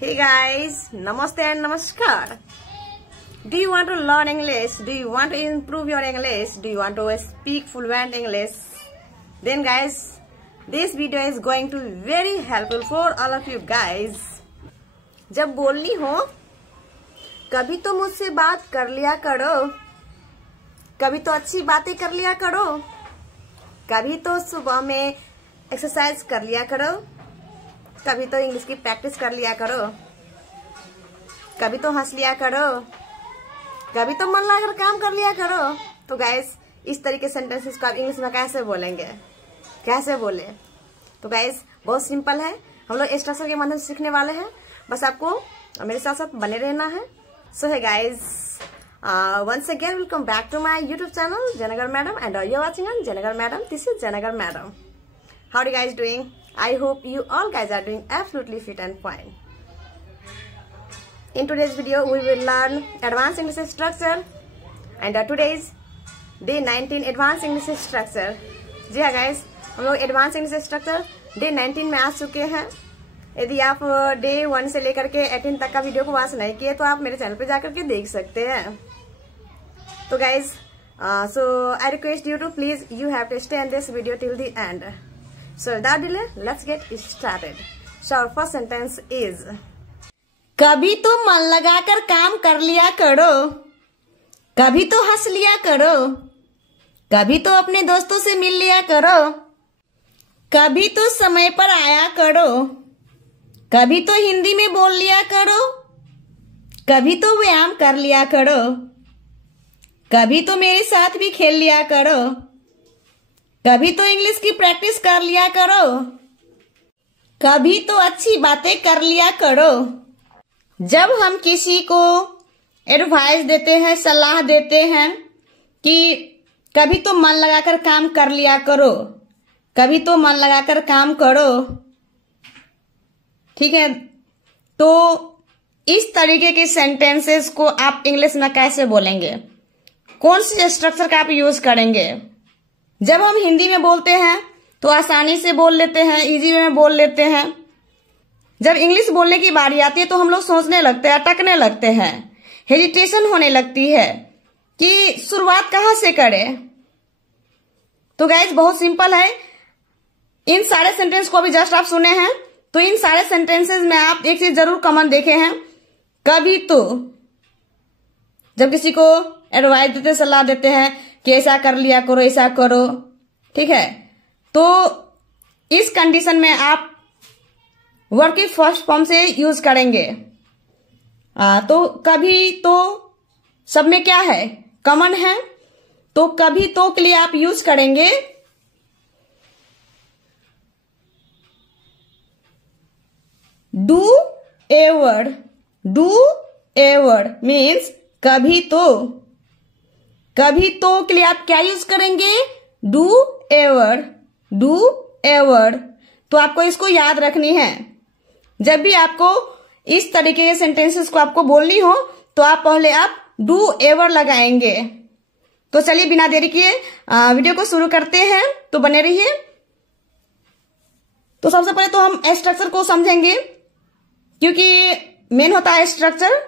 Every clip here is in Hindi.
Hey guys, Namaste and Namaskar. Do you want to learn English? Do you want to improve your English? Do you want to speak fluent English? Then guys, this video is going to be very helpful for all of you guys. जब बोलनी हो कभी तो मुझसे बात कर लिया करो, कभी तो अच्छी बातें कर लिया करो, कभी तो सुबह में एक्सरसाइज कर लिया करो, कभी तो इंग्लिश की प्रैक्टिस कर लिया करो, कभी तो हंस लिया करो, कभी तो मन लगाकर काम कर लिया करो। तो गाइस इस तरीके सेंटेंसेस को आप इंग्लिश में कैसे बोलेंगे, कैसे बोले? तो गाइस बहुत सिंपल है, हम लोग स्ट्रक्चर के माध्यम से सीखने वाले हैं, बस आपको मेरे साथ साथ बने रहना है। सो है guys, once again welcome back to my YouTube channel Janagar Madam, and you're watching on Janagar Madam. This is Janagar Madam. How are you guys doing? I hope you all guys are doing absolutely fit and fine. In today's video we will learn advanced English structure, and today's day 19 advanced English structure. जी हाँ गाइस, हम लोग एडवांस इंग्लिश स्ट्रक्चर डे 19 में आ चुके हैं। यदि आप डे 1 से लेकर के 18 तक का वीडियो को वॉच नहीं किए तो आप मेरे चैनल पे जाकर के देख सकते हैं। तो guys, so I request you to please you have to stay in this video till the end. So without delay, let's get started. So our first sentence is, कभी तो मन लगाकर काम कर लिया करो, कभी तो हंस लिया करो, कभी तो अपने दोस्तों से मिल लिया करो, कभी तो समय पर आया करो, कभी तो हिंदी में बोल लिया करो, कभी तो व्यायाम कर लिया करो, कभी तो मेरे साथ भी खेल लिया करो, कभी तो इंग्लिश की प्रैक्टिस कर लिया करो, कभी तो अच्छी बातें कर लिया करो। जब हम किसी को एडवाइस देते हैं, सलाह देते हैं कि कभी तो मन लगाकर काम कर लिया करो, कभी तो मन लगाकर काम करो, ठीक है, तो इस तरीके के सेंटेंसेस को आप इंग्लिश में कैसे बोलेंगे? कौन से स्ट्रक्चर का आप यूज करेंगे? जब हम हिंदी में बोलते हैं तो आसानी से बोल लेते हैं, इजी वे में बोल लेते हैं। जब इंग्लिश बोलने की बारी आती है तो हम लोग सोचने लगते हैं, अटकने लगते हैं, हेजिटेशन होने लगती है कि शुरुआत कहाँ से करें। तो गाइज बहुत सिंपल है, इन सारे सेंटेंस को अभी जस्ट आप सुने हैं, तो इन सारे सेंटेंसेस में आप एक चीज जरूर कॉमन देखे हैं, कभी तो। जब किसी को एडवाइस देते, सलाह देते हैं कि ऐसा कर लिया करो, ऐसा करो, ठीक है, तो इस कंडीशन में आप वर्ब की फर्स्ट फॉर्म से यूज करेंगे। तो कभी तो सब में क्या है, कॉमन है, तो कभी तो के लिए आप यूज करेंगे do ever. Do ever means कभी तो। कभी तो के लिए आप क्या यूज करेंगे? Do ever. Do ever. तो आपको इसको याद रखनी है। जब भी आपको इस तरीके के सेंटेंसेस को आपको बोलनी हो तो आप पहले आप डू एवर लगाएंगे। तो चलिए बिना देरी किए वीडियो को शुरू करते हैं, तो बने रहिए। तो सबसे पहले तो हम स्ट्रक्चर को समझेंगे, क्योंकि मेन होता है स्ट्रक्चर।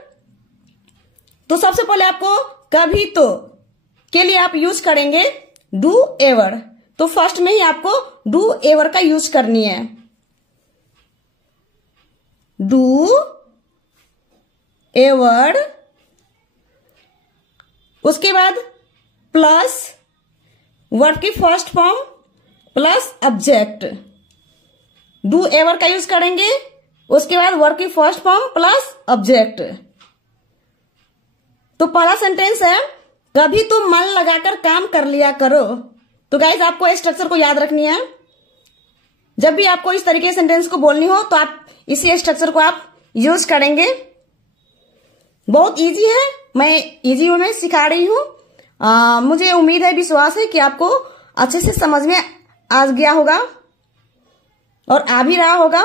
तो सबसे पहले आपको कभी तो के लिए आप यूज करेंगे डू एवर। तो फर्स्ट में ही आपको डू एवर का यूज करनी है। डू एवर, उसके बाद प्लस वर्ब की first form plus object. Do ever का यूज करेंगे, उसके बाद वर्ब की फर्स्ट फॉर्म प्लस ऑब्जेक्ट। तो पहला सेंटेंस है कभी तो मन लगाकर काम कर लिया करो। तो गाइस आपको स्ट्रक्चर को याद रखनी है। जब भी आपको इस तरीके सेंटेंस को बोलनी हो तो आप इसी स्ट्रक्चर को आप यूज करेंगे। बहुत इजी है, मैं इजी वे में सिखा रही हूं। मुझे उम्मीद है, विश्वास है कि आपको अच्छे से समझ में आ गया होगा और आ भी रहा होगा।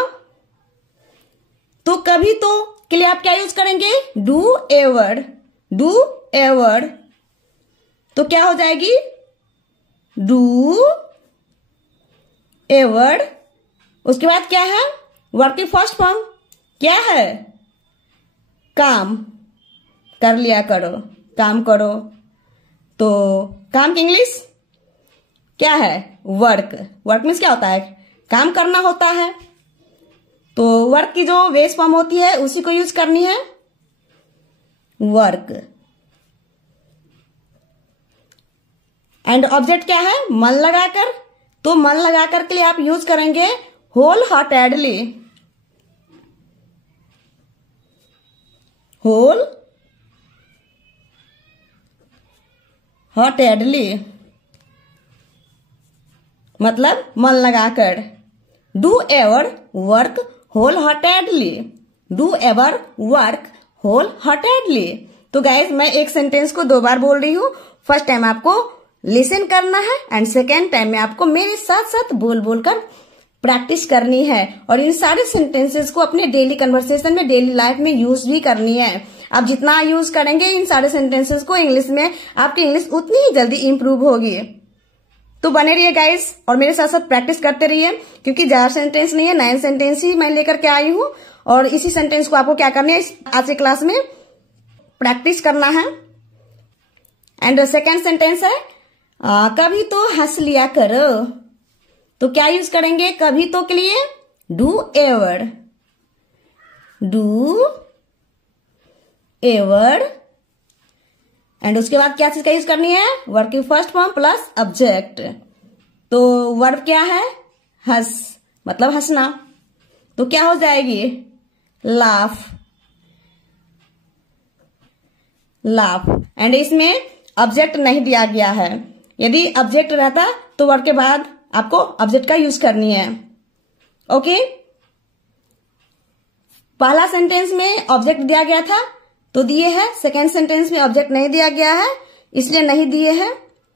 तो कभी तो के लिए आप क्या यूज करेंगे? Do ever. Do ever. तो क्या हो जाएगी? Do ever. उसके बाद क्या है? वर्ब की फर्स्ट फॉर्म क्या है? काम कर लिया करो, काम करो। तो काम की इंग्लिश क्या है? वर्क। वर्क मीन्स क्या होता है? काम करना होता है। तो वर्क की जो बेस फॉर्म होती है उसी को यूज करनी है, वर्क। एंड ऑब्जेक्ट क्या है? मन लगाकर। तो मन लगाकर के लिए आप यूज करेंगे होल हार्टेडली। होल हार्टेडली मतलब मन लगाकर। Do ever work whole heartedly. Do ever work whole heartedly. तो गाइज मैं एक सेंटेंस को 2 बार बोल रही हूँ। फर्स्ट टाइम आपको लिसन करना है एंड सेकेंड टाइम में आपको मेरे साथ साथ बोल बोल कर प्रैक्टिस करनी है। और इन सारे सेंटेंसेस को अपने डेली कन्वर्सेशन में, डेली लाइफ में यूज भी करनी है। आप जितना यूज करेंगे इन सारे सेंटेंसेस को इंग्लिश में, आपकी इंग्लिश उतनी ही जल्दी इंप्रूव होगी। तो बने रहिए गाइस और मेरे साथ साथ प्रैक्टिस करते रहिए, क्योंकि 4 सेंटेंस नहीं है, 9 सेंटेंस ही मैं लेकर के आई हूँ। और इसी सेंटेंस को आपको क्या करना है, आज के क्लास में प्रैक्टिस करना है। एंड सेकेंड सेंटेंस है कभी तो हंस लिया करो। तो क्या यूज करेंगे कभी तो के लिए? Do ever. Do ever. And उसके बाद क्या चीज का यूज करनी है? वर्ब की फर्स्ट फॉर्म प्लस ऑब्जेक्ट। तो वर्ब क्या है? हंस, मतलब हंसना। तो क्या हो जाएगी? लाफ। लाफ। एंड इसमें ऑब्जेक्ट नहीं दिया गया है। यदि ऑब्जेक्ट रहता तो वर्ब के बाद आपको ऑब्जेक्ट का यूज करनी है। ओके। पहला सेंटेंस में ऑब्जेक्ट दिया गया था तो दिए है, सेकेंड सेंटेंस में ऑब्जेक्ट नहीं दिया गया है इसलिए नहीं दिए हैं।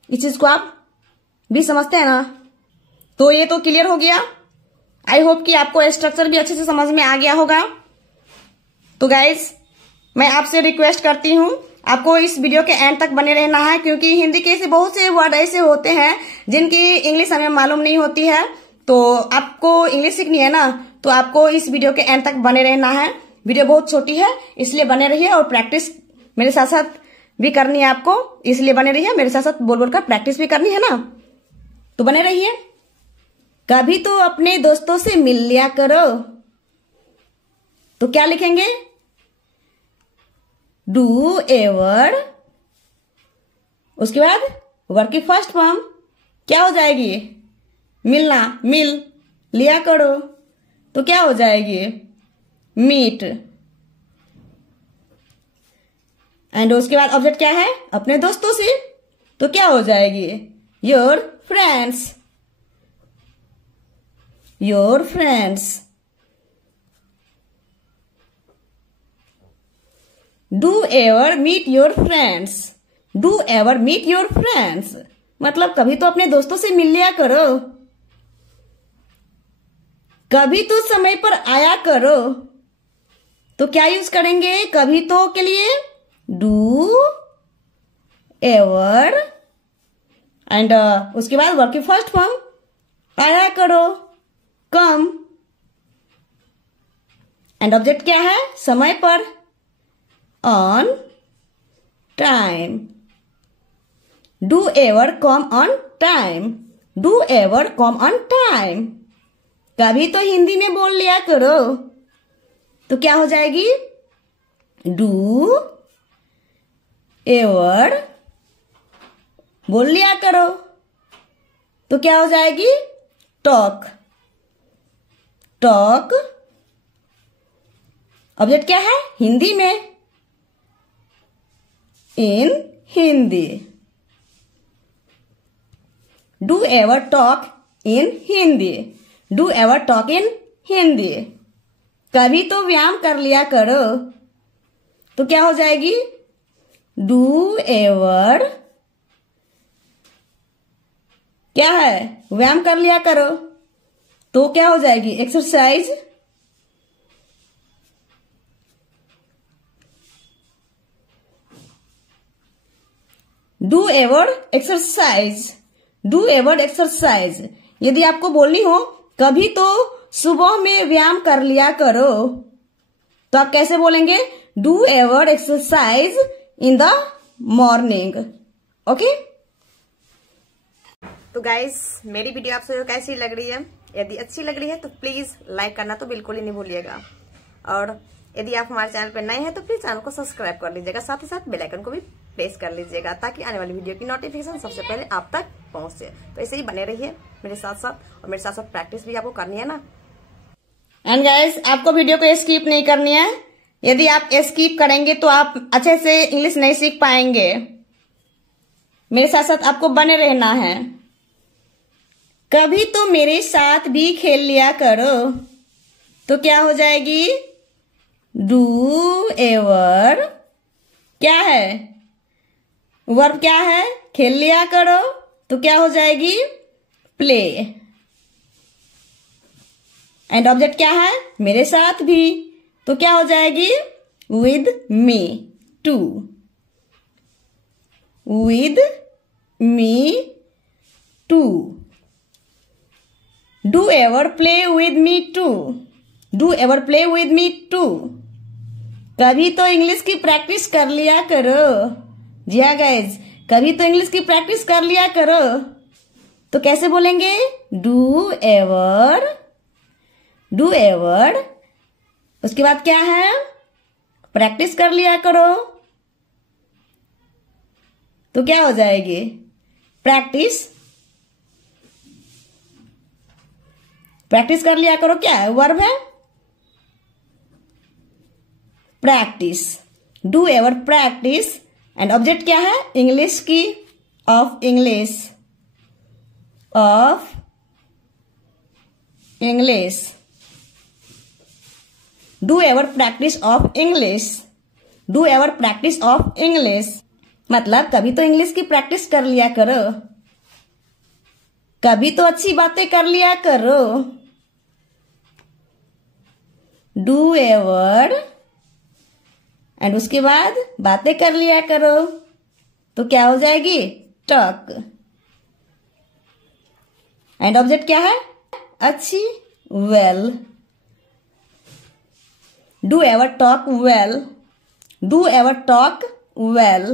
इस चीज को आप भी समझते हैं ना? तो ये तो क्लियर हो गया। आई होप कि आपको स्ट्रक्चर भी अच्छे से समझ में आ गया होगा। तो गाइज मैं आपसे रिक्वेस्ट करती हूँ आपको इस वीडियो के एंड तक बने रहना है, क्योंकि हिंदी के ऐसे बहुत से वर्ड ऐसे होते हैं जिनकी इंग्लिश हमें मालूम नहीं होती है। तो आपको इंग्लिश सीखनी है ना, तो आपको इस वीडियो के एंड तक बने रहना है। वीडियो बहुत छोटी है इसलिए बने रहिए और प्रैक्टिस मेरे साथ साथ भी करनी है आपको, इसलिए बने रहिए। मेरे साथ साथ बोल बोल कर प्रैक्टिस भी करनी है ना, तो बने रहिए। कभी तो अपने दोस्तों से मिल लिया करो। तो क्या लिखेंगे? Do ever. उसके बाद वर्ब की फर्स्ट फॉर्म क्या हो जाएगी? मिलना, मिल लिया करो। तो क्या हो जाएगी? मीट। एंड उसके बाद ऑब्जेक्ट क्या है? अपने दोस्तों से। तो क्या हो जाएगी? Your friends. Your friends. Do ever meet your friends. Do ever meet your फ्रेंड्स मतलब कभी तो अपने दोस्तों से मिल लिया करो। कभी तो समय पर आया करो। तो क्या यूज करेंगे कभी तो के लिए? Do ever. एंड उसके बाद वर्ब की फर्स्ट फॉर्म आया करो, कम। एंड ऑब्जेक्ट क्या है? समय पर, on time. Do ever come on time. Do ever come on time. कभी तो हिंदी में बोल लिया करो। तो क्या हो जाएगी? Do ever बोल लिया करो। तो क्या हो जाएगी? talk. talk ऑब्जेक्ट क्या है? हिंदी में, in Hindi. Do ever talk in Hindi. Do ever talk in Hindi. कभी तो व्यायाम कर लिया करो। तो क्या हो जाएगी? Do ever क्या है? व्यायाम कर लिया करो। तो क्या हो जाएगी? Exercise. Do ever exercise. Do ever exercise यदि आपको बोलनी हो कभी तो सुबह में व्यायाम कर लिया करो, तो आप कैसे बोलेंगे? do our exercise in the morning. Okay? तो गाइस मेरी वीडियो आप सबको कैसी लग रही है? यदि अच्छी लग रही है तो प्लीज लाइक करना तो बिल्कुल ही नहीं भूलिएगा, और यदि आप हमारे चैनल पर नए हैं तो प्लीज चैनल को सब्सक्राइब कर लीजिएगा, साथ ही साथ बेल आइकन को भी प्रेस कर लीजिएगा ताकि आने वाली वीडियो की नोटिफिकेशन सबसे पहले आप तक पहुंचे। तो ऐसे ही बने रहिए मेरे साथ साथ, और मेरे साथ साथ प्रैक्टिस भी आपको करनी है ना। एंड गाइस आपको वीडियो को स्किप नहीं करनी है। यदि आप स्किप करेंगे तो आप अच्छे से इंग्लिश नहीं सीख पाएंगे। मेरे साथ साथ आपको बने रहना है। कभी तो मेरे साथ भी खेल लिया करो, तो क्या हो जाएगी? डू एवर क्या है? वर्ब क्या है? खेल लिया करो, तो क्या हो जाएगी? प्ले। एंड ऑब्जेक्ट क्या है? मेरे साथ भी, तो क्या हो जाएगी? With me, too. With me, too. Do ever play with me too. Do ever play with me too. कभी तो इंग्लिश की प्रैक्टिस कर लिया करो। जी हाँ गाइज, कभी तो इंग्लिश की प्रैक्टिस कर लिया करो, तो कैसे बोलेंगे? Do ever. डू एवर, उसके बाद क्या है? प्रैक्टिस कर लिया करो, तो क्या हो जाएगी? प्रैक्टिस। प्रैक्टिस कर लिया करो क्या है? वर्ब है practice. Do ever practice. And object क्या है? इंग्लिश की, of English. Of English. Do ever practice of English. Do ever practice of English मतलब कभी तो इंग्लिश की प्रैक्टिस कर लिया करो, कभी तो अच्छी बातें कर लिया करो। डू एवर एंड उसके बाद बातें कर लिया करो, तो क्या हो जाएगी? टॉक। एंड ऑब्जेक्ट क्या है? अच्छी, well. Do ever talk well. Do ever talk well.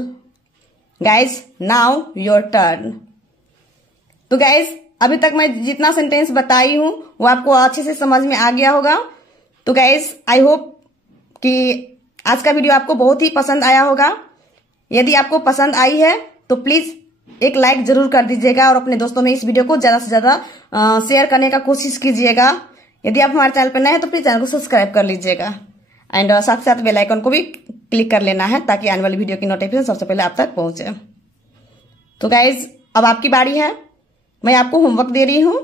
Guys now your turn. तो गाइज अभी तक मैं जितना सेंटेंस बताई हूं वो आपको अच्छे से समझ में आ गया होगा। तो गाइज आई होप कि आज का वीडियो आपको बहुत ही पसंद आया होगा। यदि आपको पसंद आई है तो प्लीज एक लाइक जरूर कर दीजिएगा, और अपने दोस्तों में इस वीडियो को ज्यादा से ज्यादा शेयर करने का कोशिश कीजिएगा। यदि आप हमारे चैनल पर नए हैं तो प्लीज चैनल को सब्सक्राइब कर लीजिएगा, एंड साथ साथ बेल आइकन को भी क्लिक कर लेना है ताकि आने वाली वीडियो की नोटिफिकेशन सबसे पहले आप तक पहुंचे। तो गाइज अब आपकी बारी है। मैं आपको होमवर्क दे रही हूं,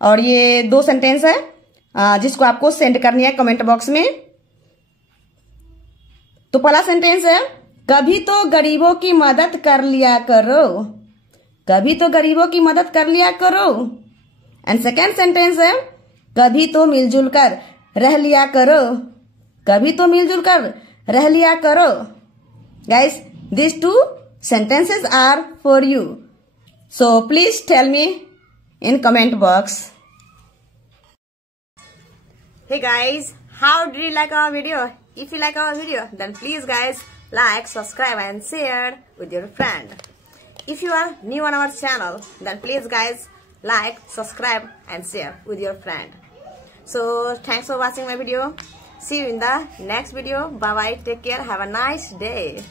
और ये 2 सेंटेंस है जिसको आपको सेंड करनी है कमेंट बॉक्स में। तो पहला सेंटेंस है, कभी तो गरीबों की मदद कर लिया करो। कभी तो गरीबों की मदद कर लिया करो। एंड सेकेंड सेंटेंस है, कभी तो मिलजुल कर रह लिया करो। कभी तो मिलजुल कर रह लिया करो। Guys these 2 sentences are for you, so please tell me in comment box. Hey guys, how did you like our video? If you like our video, then please guys like, subscribe and share with your friend. If you are new on our channel, then please guys like, subscribe and share with your friend. So thanks for watching my video. See you in the next video. Bye bye. Take care. Have a nice day.